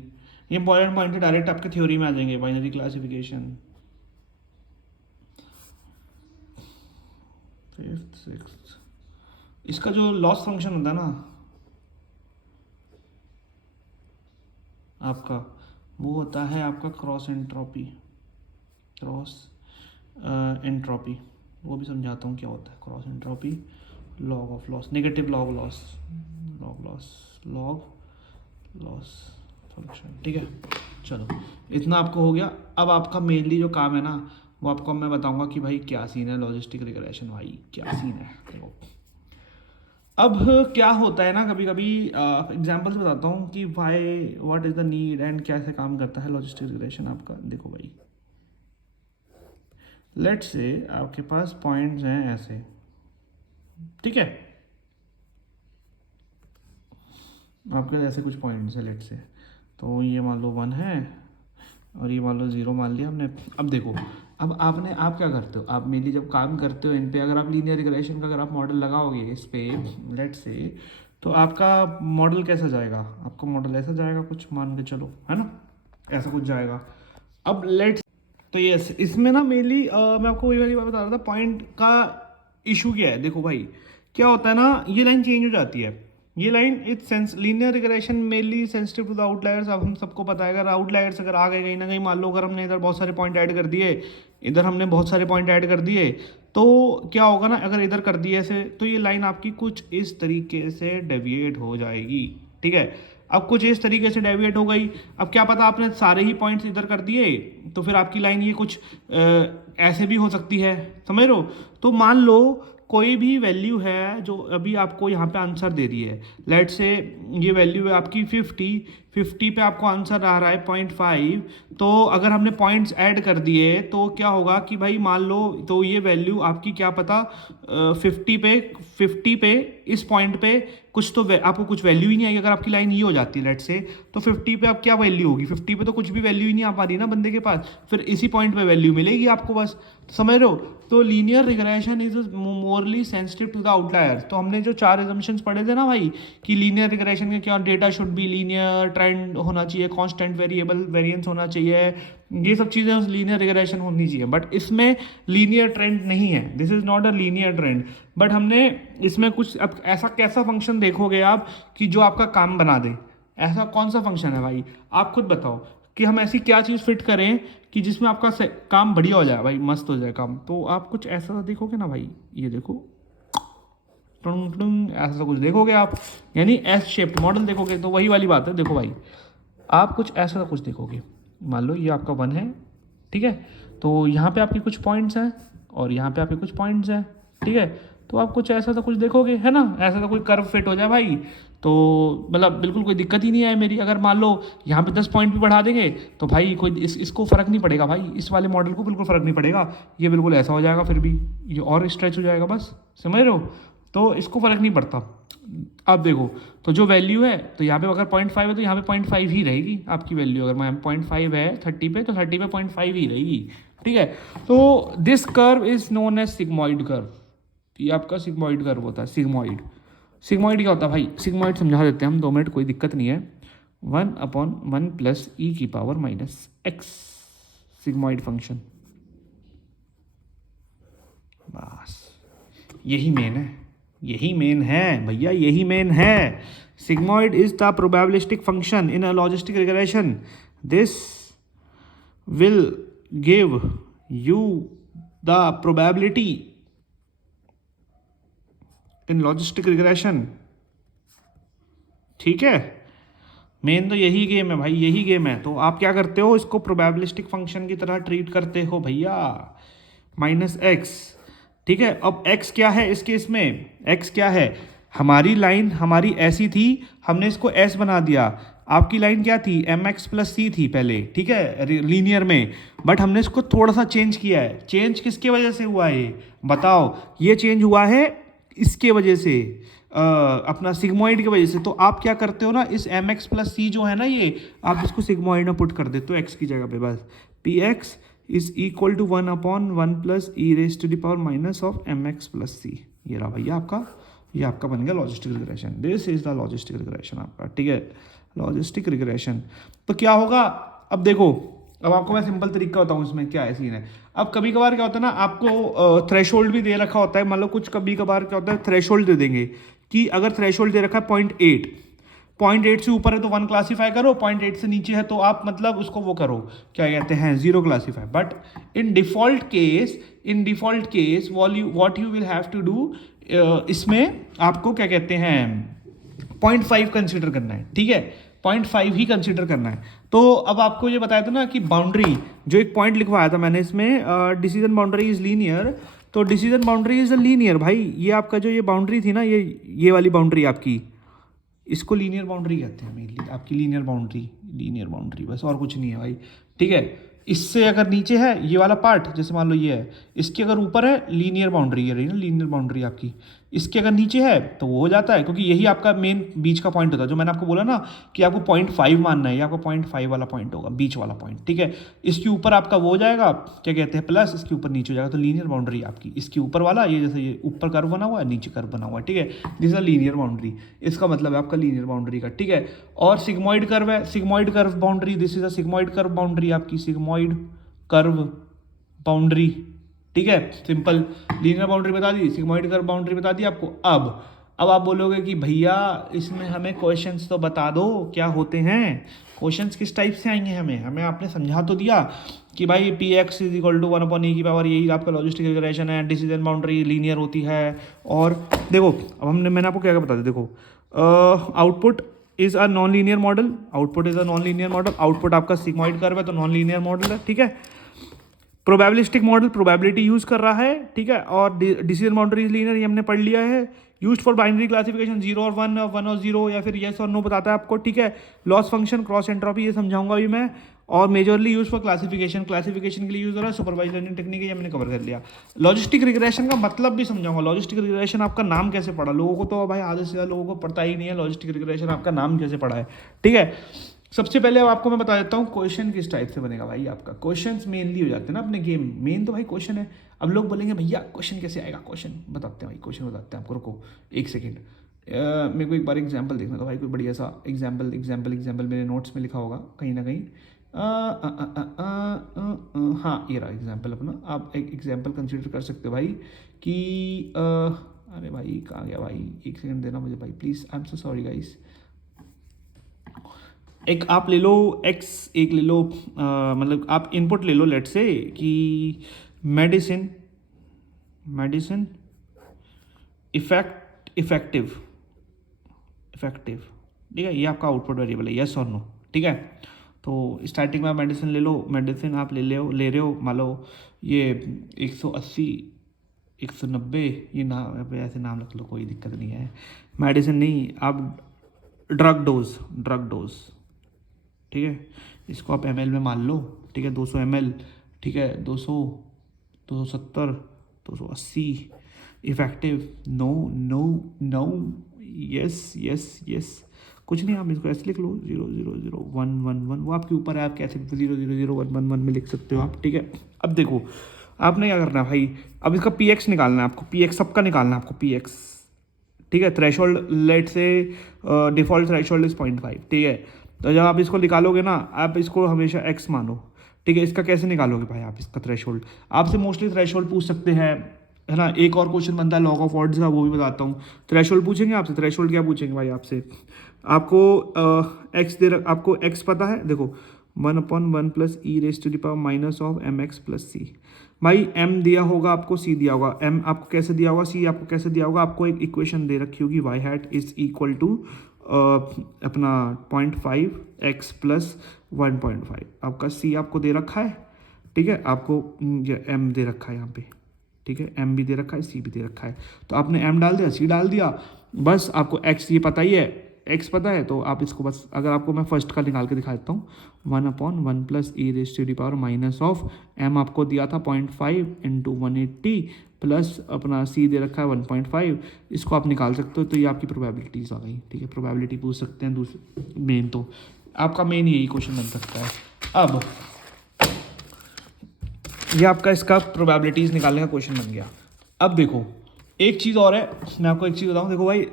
ये इंपॉर्टेंट पॉइंट है, डायरेक्ट आपके थ्योरी में आ जाएंगे, बाइनरी क्लासिफिकेशन। फिफ्थ सिक्स्थ, इसका जो लॉस फंक्शन होता है ना आपका, वो होता है आपका क्रॉस एंट्रोपी, वो भी समझाता हूँ क्या होता है cross entropy. Log of loss, negative log loss function, ठीक है। चलो इतना आपको हो गया। अब आपका मेनली जो काम है ना, वो आपको मैं बताऊंगा कि भाई क्या सीन है लॉजिस्टिक रिग्रेशन, भाई क्या सीन है। देखो अब क्या होता है ना, कभी कभी एग्जाम्पल्स बताता हूँ कि भाई what is the need and कैसे काम करता है लॉजिस्टिक रिग्रेशन आपका। देखो भाई, लेट्स से आपके पास पॉइंट्स हैं ऐसे, ठीक है। आपके ऐसे कुछ पॉइंट्स है लेट्स से, तो ये मान लो 1 है और ये मान लो 0 मान लिया हमने। अब देखो, अब आप क्या करते हो, आप मेनली जब काम करते हो इन पे, अगर आप लीनियर रिग्रेशन का अगर आप मॉडल लगाओगे इस पे लेट्स से, तो आपका मॉडल कैसा जाएगा, आपका मॉडल ऐसा जाएगा कुछ, मान के चलो, है ना, ऐसा कुछ जाएगा। अब लेट्स, तो ये इसमें ना मेनली मैं आपको वही वाली बात बता रहा था, पॉइंट का इशू क्या है। देखो भाई क्या होता है ना, ये लाइन चेंज हो जाती है, ये line it's linear regression mainly sensitive to the outliers. अब हम सबको पता है अगर आउटलायर्स अगर आ गए कहीं ना कहीं, मान लो अगर हमने इधर बहुत सारे पॉइंट ऐड कर दिए, इधर हमने बहुत सारे पॉइंट ऐड कर दिए, तो क्या होगा ना, अगर इधर कर दिए ऐसे, तो ये लाइन आपकी कुछ इस तरीके से डेविएट हो जाएगी, ठीक है। अब कुछ इस तरीके से डेविएट हो गई, अब क्या पता आपने सारे ही पॉइंट्स इधर कर दिए, तो फिर आपकी लाइन ये कुछ ऐसे भी हो सकती है, समझ लो। तो मान लो कोई भी वैल्यू है जो अभी आपको यहाँ पे आंसर दे रही है, लेट से ये वैल्यू है आपकी 50 पे आपको आंसर आ रहा है 0.5, तो अगर हमने पॉइंट्स ऐड कर दिए तो क्या होगा कि भाई मान लो तो ये वैल्यू आपकी क्या पता 50 पे इस पॉइंट पे कुछ तो आपको कुछ वैल्यू ही नहीं आएगी। अगर आपकी लाइन ये हो जाती है लेट से, तो 50 पे अब क्या वैल्यू होगी, 50 पे तो कुछ भी वैल्यू ही नहीं आ पा रही ना बंदे के पास, फिर इसी पॉइंट पे वैल्यू मिलेगी आपको बस, समझ रहे हो। तो linear regression is morely sensitive to the outliers. तो हमने जो 4 एजम्पशंस पढ़े थे ना भाई कि लीनियर रिग्रेशन के क्या, data should be linear, trend होना चाहिए, कांस्टेंट वेरिएबल वेरिएंस होना चाहिए, ये सब चीज़ें लीनियर रिग्रेशन होनी चाहिए। बट इसमें लीनियर ट्रेंड नहीं है, this is not a linear trend. But हमने इसमें कुछ, अब ऐसा कैसा फंक्शन देखोगे आप कि जो आपका काम बना दे, ऐसा कौन सा फंक्शन है भाई, आप खुद बताओ कि हम ऐसी क्या चीज़ फिट करें कि जिसमें आपका काम बढ़िया हो जाए भाई, मस्त हो जाए काम। तो आप कुछ ऐसा देखोगे ना भाई, ये देखो टुंग टुंग ऐसा कुछ देखोगे आप, यानी एस शेप्ड मॉडल देखोगे, तो वही वाली बात है। देखो भाई आप कुछ ऐसा कुछ देखोगे, मान लो ये आपका 1 है, ठीक है, तो यहाँ पे आपके कुछ पॉइंट्स हैं और यहाँ पे आपके कुछ पॉइंट्स हैं, ठीक है, तो आप कुछ ऐसा तो कुछ देखोगे, है ना, ऐसा तो कोई कर्व फिट हो जाए भाई, तो मतलब बिल्कुल कोई दिक्कत ही नहीं है मेरी। अगर मान लो यहाँ पे 10 पॉइंट भी बढ़ा देंगे तो भाई कोई इसको फ़र्क नहीं पड़ेगा भाई, इस वाले मॉडल को बिल्कुल फ़र्क नहीं पड़ेगा, ये बिल्कुल ऐसा हो जाएगा, फिर भी ये और स्ट्रेच हो जाएगा, बस समझ रहे हो, तो इसको फ़र्क नहीं पड़ता। अब देखो तो जो वैल्यू है, तो यहाँ पे अगर 0.5 है तो यहाँ पे 0.5 ही रहेगी आपकी वैल्यू। अगर मैं 0.5 है 30 पे, तो 30 पे 0.5 ही रहेगी, ठीक है। तो this curve is known as sigmoid curve, ये आपका सिग्मॉइड कर्व होता है। सिग्मॉइड क्या होता है भाई, सिग्मॉइड समझा देते हैं हम, 2 मिनट, कोई दिक्कत नहीं है। 1/1 प्लस e⁻⁻x सिग्मॉइड फंक्शन, बस यही मेन है, यही मेन है भैया, यही मेन है। Sigmoid is the probabilistic function in a logistic regression. This will give you the probability in logistic regression, ठीक है। मेन तो यही गेम है भाई, यही गेम है। तो आप क्या करते हो, इसको प्रोबेबिलिस्टिक फंक्शन की तरह ट्रीट करते हो भैया, -x, ठीक है। अब x क्या है इस केस में, x क्या है, हमारी लाइन हमारी ऐसी थी, हमने इसको s बना दिया। आपकी लाइन क्या थी, mx + c थी पहले, ठीक है, लीनियर में, बट हमने इसको थोड़ा सा चेंज किया है। चेंज किसके वजह से हुआ है बताओ, ये चेंज हुआ है इसके वजह से, अपना सिग्मॉइड की वजह से। तो आप क्या करते हो ना, इस mx + c जो है ना, ये आप इसको सिग्मॉइड में पुट कर देते हो x की जगह पे, बस px is equal to 1/1 plus e⁻⁻ mx + c। ये रहा भैया आपका, ये आपका बन गया logistic regression. This is the logistic regression आपका, ठीक है, लॉजिस्टिक रिग्रेशन। तो क्या होगा, अब देखो, अब आपको मैं सिंपल तरीका बताऊं इसमें क्या है सीन है। अब कभी कभार क्या होता है ना, आपको थ्रेशोल्ड भी दे रखा होता है, मान लो कुछ कभी कभार क्या होता है, थ्रेशोल्ड दे देंगे कि अगर थ्रेशोल्ड दे रखा है 0.8 से ऊपर है तो 1 क्लासीफाई करो, 0.8 से नीचे है तो आप मतलब उसको वो करो, क्या कहते हैं, 0 classify. But in default case what you will have to do, इसमें आपको क्या कहते हैं 0.5 कंसिडर करना है, ठीक है, 0.5 ही कंसिडर करना है। तो अब आपको ये बताया था ना कि बाउंड्री, जो एक पॉइंट लिखवाया था मैंने इसमें, डिसीजन बाउंड्री इज लीनियर, तो decision boundary is a linear भाई। ये आपका जो ये बाउंड्री थी ना, ये वाली बाउंड्री आपकी, इसको लीनियर बाउंड्री कहते हैं मेनली, आपकी लीनियर बाउंड्री, बस और कुछ नहीं है भाई, ठीक है। इससे अगर नीचे है ये वाला पार्ट, जैसे मान लो ये है, इसके अगर ऊपर है लीनियर बाउंड्री, ये रही ना लीनियर बाउंड्री आपकी, इसके अगर नीचे है तो वो हो जाता है, क्योंकि यही आपका मेन बीच का पॉइंट होता है, जो मैंने आपको बोला ना कि आपको 0.5 मानना है, या आपको 0.5 वाला पॉइंट होगा, बीच वाला पॉइंट, ठीक है। इसके ऊपर आपका वो हो जाएगा, क्या कहते हैं, प्लस, इसके ऊपर नीचे हो जाएगा, तो लीनियर बाउंड्री आपकी इसके ऊपर वाला, ये जैसे ये ऊपर कर्व बना हुआ है, नीचे कर्व बना हुआ है, ठीक है, this is a linear boundary, इसका मतलब है आपका लीनियर बाउंड्री का, ठीक है। और सिग्मॉइड कर्व है, sigmoid curve boundary, this is a sigmoid curve boundary आपकी, सिग्मॉइड कर्व बाउंड्री, ठीक है, सिंपल लीनियर बाउंड्री बता दी, सिग्मॉइड कर्व बाउंड्री बता दी आपको। अब आप बोलोगे कि भैया इसमें हमें क्वेश्चंस तो बता दो क्या होते हैं, क्वेश्चंस किस टाइप से आएंगे, हमें आपने समझा तो दिया कि भाई px = 1/e⁻, यही आपका लॉजिस्टिक रिग्रेशन है, डिसीजन बाउंड्री लीनियर होती है। और देखो अब मैंने आपको क्या बता दिया, देखो output is a non linear model, output आपका सिग्मॉइड कर्व है तो नॉन लीनियर मॉडल है, ठीक है। प्रोबेबिलिस्टिक मॉडल प्रोबेबिलिटी यूज कर रहा है, ठीक है, और डिसीजन बाउंड्री इज लीनियर, ये हमने पढ़ लिया है। यूज फॉर बाइनरी क्लासिफिकेशन 0 और 1, 1 और 0, या फिर येस और नो बताता है आपको, ठीक है। लॉस फंक्शन, क्रॉस एंट्रोपी, ये समझाऊंगा अभी मैं। और मेजरली यूज फॉर क्लासिफिकेशन के लिए यूज हो रहा है। सुपरवाइज लर्निंग टेक्निक है, ये हमने कवर कर लिया। लॉजिस्टिक रिग्रेशन का मतलब भी समझाऊंगा। लॉजिस्टिक रिग्रेशन आपका नाम कैसे पड़ा, लोगों को तो भाई आधे से ज़्यादा लोगों को पता ही नहीं है लॉजिस्टिक रिग्रेशन आपका नाम कैसे पड़ा है, ठीक है। सबसे पहले अब आपको मैं बता देता हूँ क्वेश्चन किस टाइप से बनेगा भाई। आपका क्वेश्चंस मेनली हो जाते हैं ना अपने गेम, मेन तो भाई क्वेश्चन है। अब लोग बोलेंगे भैया क्वेश्चन कैसे आएगा, क्वेश्चन बताते हैं भाई, क्वेश्चन बताते हैं आपको, रुको एक सेकेंड। मेरे को एक बार एग्जाम्पल देखना था भाई, कोई बढ़िया सा एग्जाम्पल मेरे नोट्स में लिखा होगा कहीं ना कहीं। हाँ ये रहा एग्जाम्पल अपना। आप एक एग्जाम्पल कंसिडर कर सकते हो भाई कि अरे भाई कहाँ गया भाई, एक सेकंड देना मुझे भाई please, I am so sorry guys. एक आप ले लो एक्स, एक ले लो मतलब आप इनपुट ले लो, लेट से कि मेडिसिन इफेक्टिव, ठीक है, ये आपका आउटपुट वेरिएबल है, यस और नो, ठीक है। तो स्टार्टिंग में आप मेडिसिन ले लो, मेडिसिन आप ले रहे हो मान लो ये 180 190, ये नाम ऐसे नाम रख लो, कोई दिक्कत नहीं है। मेडिसिन नहीं, आप ड्रग डोज, ठीक है, इसको आप ml में मान लो, ठीक है, 200 ml, ठीक है, 200 270 280 इफेक्टिव, नो, यस, कुछ नहीं, आप इसको ऐसे लिख लो 0001111, वो आपके ऊपर है, आप कैसे 000111 में लिख सकते हो आप, ठीक है। अब देखो आपने क्या करना है भाई, अब इसका px निकालना है आपको, px सबका निकालना है आपको, px, ठीक है। थ्रेशोल्ड लेट से डिफॉल्ट थ्रेशोल्ड इज 0.5, ठीक है। तो जब आप इसको निकालोगे ना, आप इसको हमेशा x मानो, ठीक है। इसका कैसे निकालोगे भाई आप इसका थ्रेशोल्ड, आपसे मोस्टली थ्रेशोल्ड पूछ सकते हैं, है ना। एक और क्वेश्चन बनता है लॉग ऑफ ऑड्स का, वो भी बताता हूँ। थ्रेशोल्ड पूछेंगे आपसे, थ्रेशोल्ड क्या पूछेंगे भाई आपसे, आपको आपको x पता है, देखो 1/1 plus E raise to the power minus of mx plus c. भाई m दिया होगा आपको, c दिया होगा, m आपको कैसे दिया होगा, c आपको कैसे दिया होगा, आपको एक इक्वेशन दे रखी होगी y hat is equal to अपना 0.5 x प्लस 1.5, आपका c आपको दे रखा है, ठीक है। आपको m दे रखा है यहाँ पे, ठीक है, m भी दे रखा है, c भी दे रखा है। तो आपने m डाल दिया, c डाल दिया, बस आपको x ये पता ही है, x पता है, तो आप इसको बस, अगर आपको मैं फर्स्ट का निकाल के दिखा देता हूँ, 1/1 plus E raise to the power minus of m आपको दिया था 0.5 इंटू 180 प्लस अपना c दे रखा है 1.5, इसको आप निकाल सकते हो। तो ये आपकी प्रोबेबिलिटीज आ गई, ठीक है। प्रोबेबिलिटी पूछ सकते हैं दूसरे मेन, तो आपका मेन यही क्वेश्चन बन सकता है। अब ये आपका इसका प्रोबेबिलिटीज निकालने का क्वेश्चन बन गया। अब देखो एक चीज़ और है, मैं आपको एक चीज़ बताऊँ, देखो भाई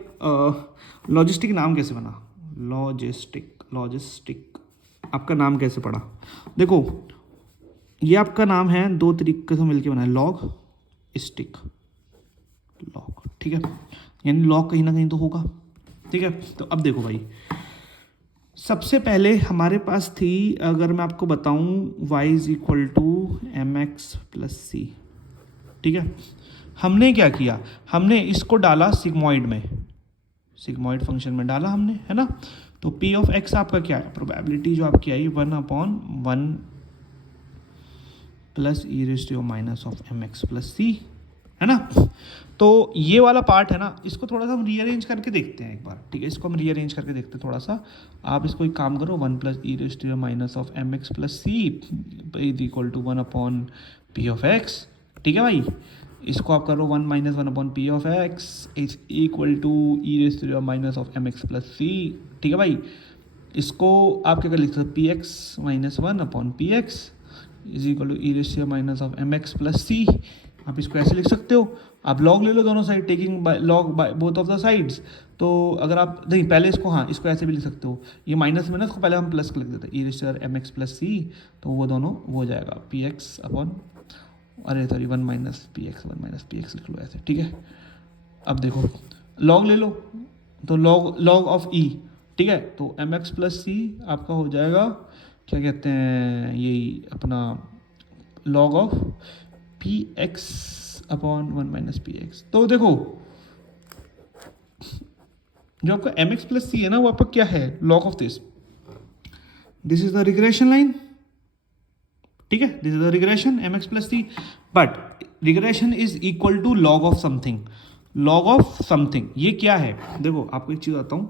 लॉजिस्टिक नाम कैसे बना, लॉजिस्टिक आपका नाम कैसे पड़ा, देखो ये आपका नाम है, दो तरीके से मिलके बना है, लॉग, ठीक है, यानी लॉग कहीं ना कहीं तो होगा, ठीक है। तो अब देखो भाई, सबसे पहले हमारे पास थी, अगर मैं आपको बताऊं y is equal to mx plus सी, ठीक है। हमने क्या किया, हमने इसको डाला सिग्मॉइड में, सिग्मॉइड फंक्शन में डाला हमने, है ना। तो p ऑफ x आपका क्या है, प्रोबेबिलिटी जो आपकी आई 1/1 plus E raise to minus of mx plus C, है ना। तो ये वाला पार्ट है ना, इसको थोड़ा सा हम रीअरेंज करके देखते हैं एक बार, ठीक है। इसको हम रीअरेंज करके देखते हैं थोड़ा सा। आप इसको एक काम करो, 1 plus E raise to minus of mx plus C is equal to 1/p of x, ठीक है भाई। इसको आप करो 1 minus 1/p of x is equal to e raise to minus of mx plus सी, ठीक है भाई। इसको आप क्या कर लिख सकते हो, px minus 1/px is equal to e raise to minus of mx plus C. आप इसको ऐसे लिख सकते हो, आप लॉग ले लो दोनों side, taking by log by both of the sides. तो अगर आप नहीं पहले इसको, हाँ इसको ऐसे भी लिख सकते हो, ये माइनस में ना, इसको पहले हम प्लस लिख देते हैं, e raise to mx plus C, तो वो दोनों वो हो जाएगा px अपॉन, अरे सॉरी 1 माइनस px लिख लो ऐसे, ठीक है। अब देखो लॉग ले लो, तो लॉग ऑफ ई, ठीक है। तो mx प्लस सी आपका हो जाएगा, क्या कहते हैं, यही अपना log of px upon 1 minus px। तो देखो जो आपका mx प्लस सी है ना, वो आपका क्या है, log of this is the regression line, ठीक है, this is the regression mx plus C, but regression is equal to log of something. Log of something ये क्या है, देखो आपको एक चीज़ बताता हूँ,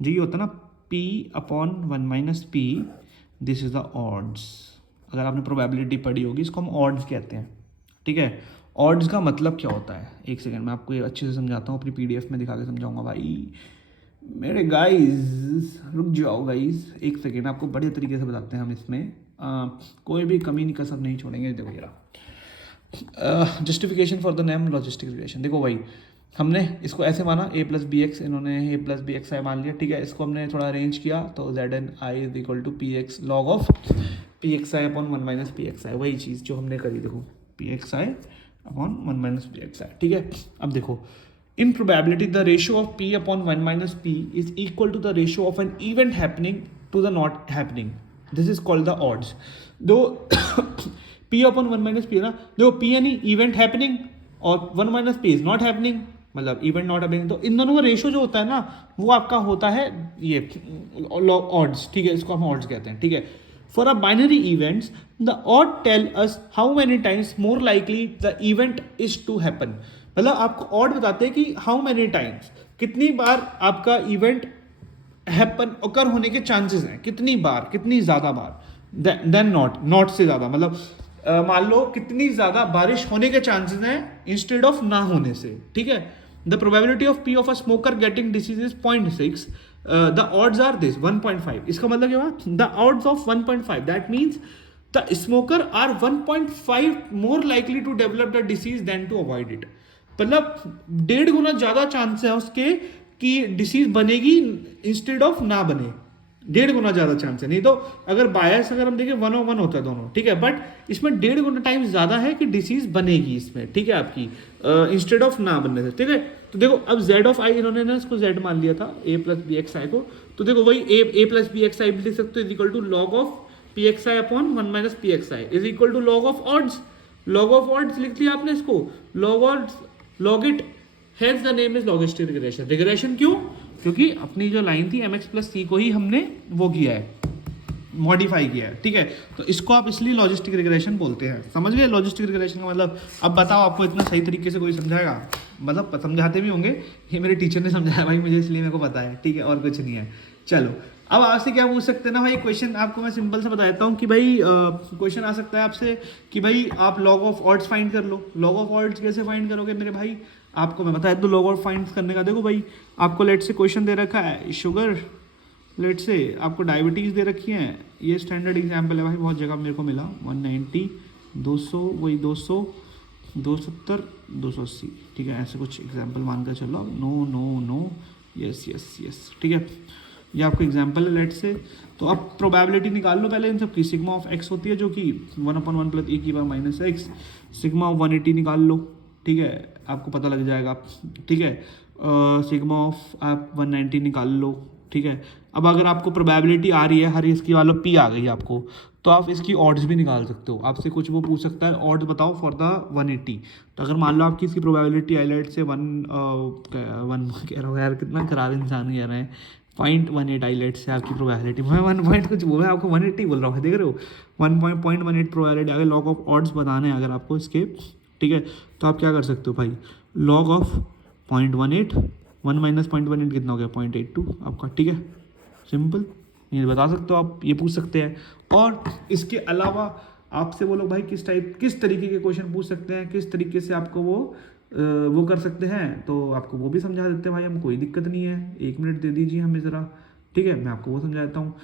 जो ये होता है ना p upon 1 minus P, this is the odds. अगर आपने प्रोबेबिलिटी पढ़ी होगी, इसको हम ऑड्स कहते हैं, ठीक है। ऑड्स का मतलब क्या होता है, एक सेकंड मैं आपको ये अच्छे से समझाता हूँ, अपनी पीडीएफ में दिखा के समझाऊंगा भाई मेरे गाइस, रुक जाओ गाइस एक सेकेंड, आपको बड़े तरीके से बताते हैं हम इसमें, कोई भी कमी नहीं कसर नहीं छोड़ेंगे। देखो यार, justification for the name logistic relation, देखो भाई हमने इसको ऐसे माना a प्लस बी एक्स, इन्होंने a प्लस बी एक्स आई मान लिया, ठीक है। इसको हमने थोड़ा अरेंज किया तो Z N I is equal to P X log of P X I upon 1 minus P X I, वही चीज़ जो हमने करी, देखो P X I upon 1 minus P X I, ठीक है। अब देखो in probability the ratio of p upon 1 minus p is equal to the ratio of an event happening to the not happening, this is called the odds। दो p upon 1 minus p है ना, देखो p यानी event happening और 1 minus p is not happening, मतलब event not happening, तो इन दोनों का रेशियो जो होता है ना वो आपका होता है ये odds, ठीक है, इसको हम odds कहते हैं, ठीक है। For a binary events, the odd tell us how many times more likely the event is to happen। मतलब आपको odd बताते हैं कि how many times, कितनी बार आपका इवेंट हैपन occur होने के चांसेस हैं, कितनी बार, कितनी ज़्यादा बार देन नॉट से ज़्यादा, मतलब मान लो कितनी ज़्यादा बारिश होने के चांसेस हैं इंस्टेड ऑफ ना होने से, ठीक है। The probability of P of a smoker getting disease is 0.6, the odds are this 1.5। इसका मतलब क्या हुआ, the odds of 1.5, that means the smoker are 1.5 more likely to develop the disease than to avoid it. मतलब 1.5 गुना ज़्यादा chance है उसके कि disease बनेगी इंस्टेड ऑफ ना बने, 1.5 गुना ज़्यादा चांस है। नहीं तो अगर बायस अगर हम देखें 1/1 होता है दोनों, ठीक है, बट इसमें 1.5 गुना टाइम ज़्यादा है कि डिसीज बनेगी इसमें, ठीक है, आपकी इंस्टेड ऑफ ना बनने से, ठीक है। तो देखो अब z ऑफ i इन्होंने ना इसको z मान लिया था a plus B X I को, तो देखो वही a plus B X I भी लिख सकते हो is equal to log of P X I upon 1 minus P X I is equal to log of odds. Log of odds लिख लिया आपने इसको, log odds logit, hence the name is logistic regression. Regression क्यों, क्योंकि अपनी जो line थी mx plus सी को ही हमने वो किया है, मॉडिफाई किया है, ठीक है। तो इसको आप इसलिए लॉजिस्टिक रिग्रेशन बोलते हैं, समझ गए लॉजिस्टिक रिग्रेशन का मतलब। अब बताओ आपको इतना सही तरीके से कोई समझाएगा, मतलब समझाते भी होंगे, ये मेरे टीचर ने समझाया भाई मुझे, इसलिए मेरे को पता है, ठीक है, और कुछ नहीं है। चलो अब आपसे क्या पूछ सकते हैं ना भाई, क्वेश्चन आपको मैं सिंपल से बता देता हूँ कि भाई क्वेश्चन आ सकता है आपसे कि भाई आप लॉग ऑफ ऑड्स फाइंड कर लो। लॉग ऑफ ऑड्स कैसे फाइंड करोगे मेरे भाई, आपको मैं बताया तो लॉग ऑफ फाइंड करने का, देखो भाई आपको लेट से क्वेश्चन दे रखा है शुगर, लेट से आपको डायबिटीज़ दे रखी है, ये स्टैंडर्ड एग्जाम्पल है भाई, बहुत जगह मेरे को मिला, 190 200 वही 200 270 280, ठीक है, ऐसे कुछ एग्जाम्पल मानकर चलो, no no no yes yes yes, ठीक है, ये आपको एग्जाम्पल है लेट से। तो आप प्रोबेबिलिटी निकाल लो पहले इन सब की, सिग्मा ऑफ एक्स होती है जो कि 1/1 प्लस e की power minus x, sigma of 180 निकाल लो, ठीक है, आपको पता लग जाएगा, ठीक है। सिग्मा ऑफ आप 190 निकाल लो, ठीक है। अब अगर आपको प्रोबेबिलिटी आ रही है हर इसकी वालों पी आ गई आपको, तो आप इसकी ऑड्स भी निकाल सकते हो। आपसे कुछ वो पूछ सकता है ऑड्स बताओ फॉर द 180, तो अगर मान लो आपकी इसकी प्रोबेबिलिटी हाईलाइट से 1 कह रहा हूँ यार, कितना खराब इंसान कह रहे हैं, 0.18 हाईलाइट से आपकी प्रोबेबिलिटी, मैं 1 पॉइंट कुछ बोल रहा है, आपको 180 बोल रहा हूँ, देख रहे हो 1.18 प्रोबेबिलिटी। अगर लॉग ऑफ ऑड्स बताने हैं अगर आपको इसके, ठीक है, तो आप क्या कर सकते हो भाई, लॉग ऑफ 0.18 1 माइनस 0.18 कितना हो गया 0.82 आपका, ठीक है, सिंपल, ये बता सकते हो आप, ये पूछ सकते हैं। और इसके अलावा आपसे वो लोग भाई किस तरीके के क्वेश्चन पूछ सकते हैं, किस तरीके से आपको वो कर सकते हैं, तो आपको वो भी समझा देते हैं भाई, हम कोई दिक्कत नहीं है, 1 मिनट दे दीजिए हमें ज़रा, ठीक है, मैं आपको वो समझा देता हूँ।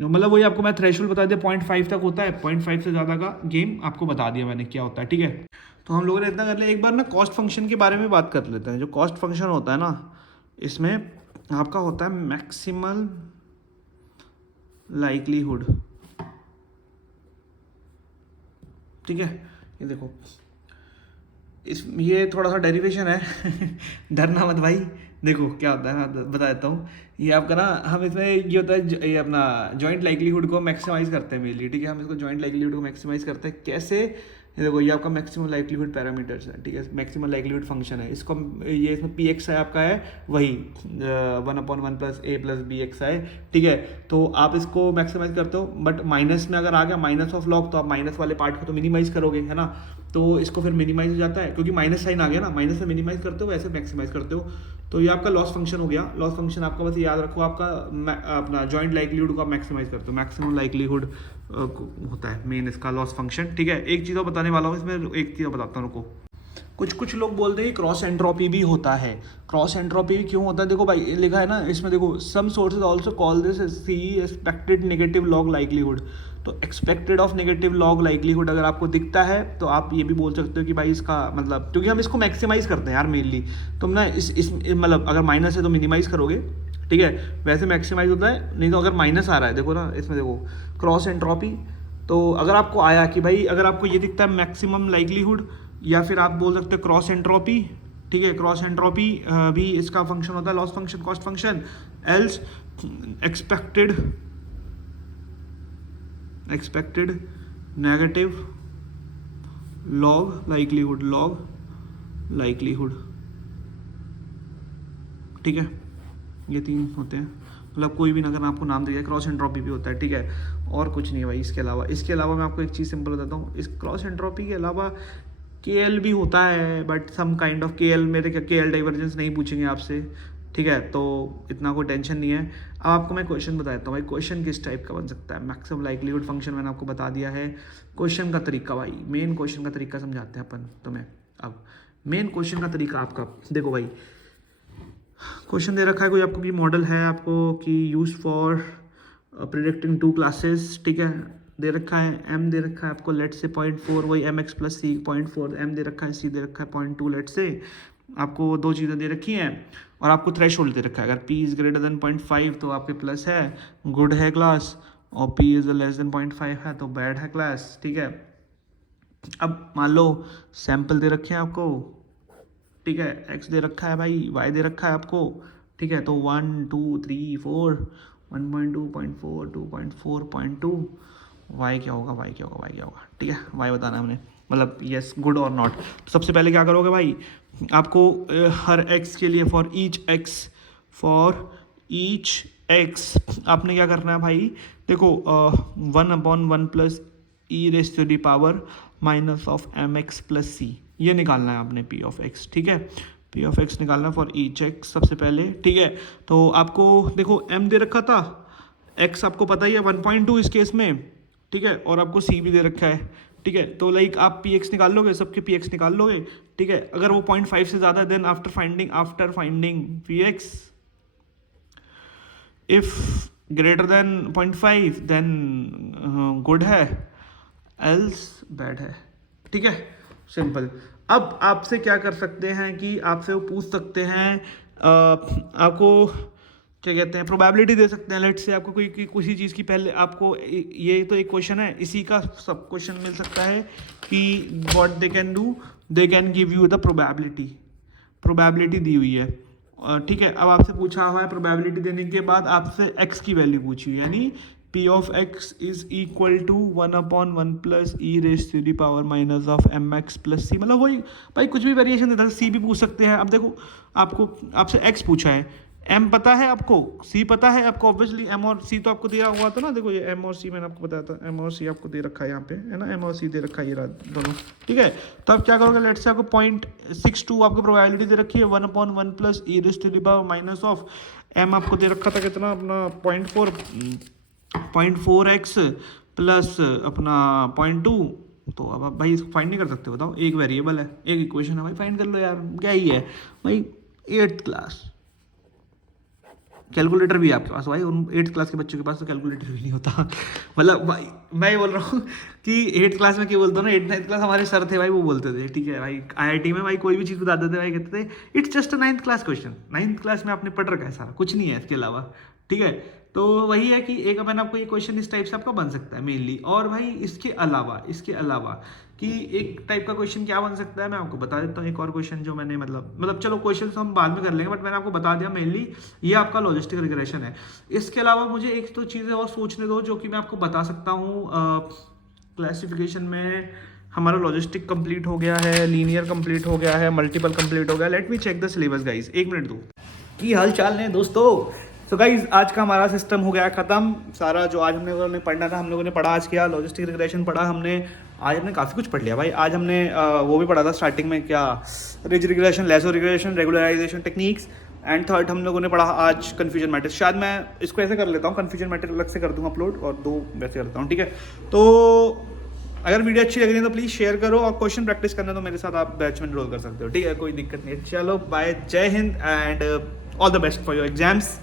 मतलब वही आपको मैं थ्रेशोल्ड बता दिया, 0.5 तक होता है, 0.5 से ज़्यादा का गेम आपको बता दिया मैंने क्या होता है, ठीक है। तो हम लोगों ने इतना कर लिया, एक बार ना कॉस्ट फंक्शन के बारे में बात कर लेते हैं। जो कॉस्ट फंक्शन होता है ना, इसमें आपका होता है मैक्सिमल लाइकलीहुड, ठीक है, ये देखो ये थोड़ा सा डेरिवेशन है डरना मत भाई, देखो क्या होता है मैं बता देता हूँ। ये आपका ना, हम इसमें ये होता है, ये अपना जॉइंट लाइकलीहुड को मैक्सिमाइज़ करते हैं मेनली, ठीक है, हम इसको जॉइंट लाइकलीहुड को मैक्सिमाइज़ करते हैं कैसे, ये देखो ये आपका मैक्सिमम लाइक्लीहुड पैरामीटर्स है, ठीक है, मैक्सिमम लाइक्लीहुड फंक्शन है। इसको ये इसमें पी एक्स है आपका है वही 1/1 प्लस ए प्लस बी एक्स है, ठीक है। तो आप इसको मैक्सिमाइज करते हो, बट माइनस में अगर आ गया माइनस ऑफ लॉग तो आप माइनस वाले पार्ट को तो मिनिमाइज करोगे, है ना। तो इसको फिर मिनिमाइज हो जाता है क्योंकि माइनस साइन आ गया ना, माइनस से मिनिमाइज करते हो वैसे मैक्सिमाइज करते हो। तो ये आपका लॉस फंक्शन हो गया। लॉस फंक्शन आपका बस याद रखो, आपका अपना जॉइंट लाइक्लीहुड को आप मैक्सिमाइज करते हो, मैक्सिमम लाइक्लीहुड होता है मेन इसका लॉस फंक्शन, ठीक है। एक चीज़ और बताने वाला हूँ इसमें, एक चीज़ और बताता हूँ रुको। कुछ लोग बोलते हैं क्रॉस एंट्रोपी भी होता है। क्रॉस एंट्रोपी क्यों होता है, देखो भाई लिखा है ना इसमें, देखो some sources also call this C expected negative log likelihood. तो expected of negative log likelihood अगर आपको दिखता है तो आप ये भी बोल सकते हो कि भाई इसका मतलब, क्योंकि हम इसको मैक्सिमाइज करते हैं यार मेनली, तुम ना इस मतलब अगर माइनस है तो मिनिमाइज करोगे, ठीक है, वैसे मैक्सिमाइज होता है। नहीं तो अगर माइनस आ रहा है, देखो ना इसमें देखो क्रॉस एंट्रोपी, तो अगर आपको आया कि भाई अगर आपको ये दिखता है मैक्सिमम लाइक्लीहुड, या फिर आप बोल सकते हो क्रॉस एंट्रोपी, ठीक है। क्रॉस एंट्रोपी भी इसका फंक्शन होता है, loss function, cost function. Else expected negative log likelihood, ठीक है। ये तीन होते हैं, मतलब कोई भी अगर आपको नाम दिया, क्रॉस एंट्रोपी भी होता है, ठीक है। और कुछ नहीं है भाई इसके अलावा मैं आपको एक चीज़ सिंपल बताता हूँ। इस क्रॉस एंट्रोपी के अलावा KL भी होता है, but some kind of KL, मेरे KL डाइवर्जेंस नहीं पूछेंगे आपसे, ठीक है। तो इतना कोई टेंशन नहीं है। अब आपको मैं क्वेश्चन बता देता हूँ भाई, क्वेश्चन किस टाइप का बन सकता है। मैक्सिमम लाइक्लीहुड फंक्शन मैंने आपको बता दिया है। क्वेश्चन का तरीका भाई, मेन क्वेश्चन का तरीका समझाते हैं अपन तुम्हें। अब मेन क्वेश्चन का तरीका आपका देखो भाई, क्वेश्चन दे रखा है कोई आपको कि मॉडल है आपको कि यूज फॉर प्रिडिक्टिंग 2 क्लासेस, ठीक है, दे रखा है। m दे रखा है आपको लेट से 0.4, वही mx प्लस सी 0.4, m दे रखा है, c दे रखा है 0.2, लेट से आपको दो चीज़ें दे रखी हैं, और आपको थ्रेशोल्ड दे रखा है। अगर p इज़ ग्रेटर देन 0.5 तो आपके प्लस है, गुड है क्लास, और p इज़ लेस देन 0.5 है तो बैड है क्लास, ठीक है। अब मान लो सैंपल दे रखे हैं आपको, ठीक है, x दे रखा है भाई, y दे रखा है आपको, ठीक है। तो 1 2 3 4, 1.2 0.4 2.4 0.2, y क्या होगा, ठीक है, y बताना है हमने, मतलब यस गुड और नॉट। सबसे पहले क्या करोगे भाई, आपको हर x के लिए फॉर ईच x आपने क्या करना है भाई, देखो 1/1 plus E raise to the power minus of mx plus c, ये निकालना है आपने p ऑफ x, ठीक है। p ऑफ x निकालना है फॉर ईच x सबसे पहले, ठीक है। तो आपको देखो m दे रखा था, x आपको पता ही है 1.2 इस केस में, ठीक है, और आपको c भी दे रखा है, ठीक है। तो लाइक आप px निकाल लोगे, सबके px निकाल लोगे, ठीक है। अगर वो 0.5 से ज़्यादा है then after finding px, if greater than 0.5 then good है, एल्स बैड है, ठीक है, सिंपल। अब आपसे क्या कर सकते हैं कि आपसे वो पूछ सकते हैं, आपको क्या कहते हैं, प्रोबेबिलिटी दे सकते हैं। लेट से आपको कोई किसी चीज़ की पहले आपको, ये तो एक क्वेश्चन है, इसी का सब क्वेश्चन मिल सकता है कि what they can do, they can give you the probability दी हुई है, ठीक है। अब आपसे पूछा हुआ है, प्रोबेबिलिटी देने के बाद आपसे x की वैल्यू पूछी हुई है, यानी p of x is equal to 1/1 plus E raise to the power minus of mx plus c, मतलब वही भाई कुछ भी वेरिएशन देता है, c भी पूछ सकते हैं। अब देखो आपसे x पूछा है, m पता है आपको, c पता है आपको, ऑब्वियसली m और c तो आपको दिया हुआ था ना, देखो ये m और c मैंने आपको बताया था, m और c आपको दे रखा है यहाँ पे, है ना, m और c दे रखा है ये दोनों, ठीक है। तो आप क्या करोगे, लेट से आपको 0.62 आपको प्रोबेबिलिटी दे रखी है, 1/1 plus E raise to the power minus of m आपको दे रखा था कितना, अपना 0.4x प्लस अपना 0.2, तो अब आप भाई इसको फाइंड नहीं कर सकते, बताओ, एक वेरिएबल है, एक इक्वेशन है भाई, फाइंड कर लो यार, क्या ही है भाई, 8th क्लास, कैलकुलेटर भी है आपके पास भाई, उन 8th क्लास के बच्चों के पास तो कैलकुलेटर भी नहीं होता, मतलब भाई मैं ये बोल रहा हूँ कि 8th क्लास में क्यों बोलता हूँ ना, 8th 9th क्लास हमारे सर थे भाई, वो बोलते थे, ठीक है भाई, IIT में भाई कोई भी चीज़ बताते थे भाई, कहते थे it's just a 9th class question, 9th class में आपने पढ़ रखा है सारा, कुछ नहीं है इसके अलावा, ठीक है। तो वही है कि एक मैंने आपको ये क्वेश्चन इस टाइप से आपका बन सकता है मेनली, और भाई इसके अलावा कि एक टाइप का क्वेश्चन क्या बन सकता है, मैं आपको बता देता हूँ। एक और क्वेश्चन जो मैंने मतलब चलो क्वेश्चन तो हम बाद में कर लेंगे, बट मैंने आपको बता दिया मेनली ये आपका लॉजिस्टिक रिग्रेशन है। इसके अलावा मुझे एक तो चीज़ें और सोचने दो जो कि मैं आपको बता सकता हूँ क्लासिफिकेशन में, हमारा लॉजिस्टिक कंप्लीट हो गया है, लीनियर कंप्लीट हो गया है, मल्टीपल कंप्लीट हो गया। Let me check the syllabus guys, एक मिनट दो। की हाल चाल है दोस्तों। सो गाइज आज का हमारा सिस्टम हो गया ख़त्म। सारा जो आज हम लोगों ने पढ़ना था हम लोगों ने पढ़ा आज किया। लॉजिस्टिक रिग्रेशन पढ़ा हमने, आज हमने काफ़ी कुछ पढ़ लिया भाई। आज हमने वो भी पढ़ा था स्टार्टिंग में, क्या ridge regression, lasso regression, regularization techniques. And third हम लोगों ने पढ़ा आज कन्फ्यूजन मैट्रिक्स। शायद मैं इसको ऐसे कर लेता हूँ, कन्फ्यूजन मैट्रिक्स अलग से कर दूँगा अपलोड और दो वैसे करता हूँ, ठीक है। तो अगर वीडियो अच्छी लग रही है तो प्लीज़ शेयर करो, और क्वेश्चन प्रैक्टिस करना तो मेरे साथ आप बैच में एनरोल कर सकते हो, ठीक है, कोई दिक्कत नहीं है। चलो बाय, जय Hind and all the best for your exams.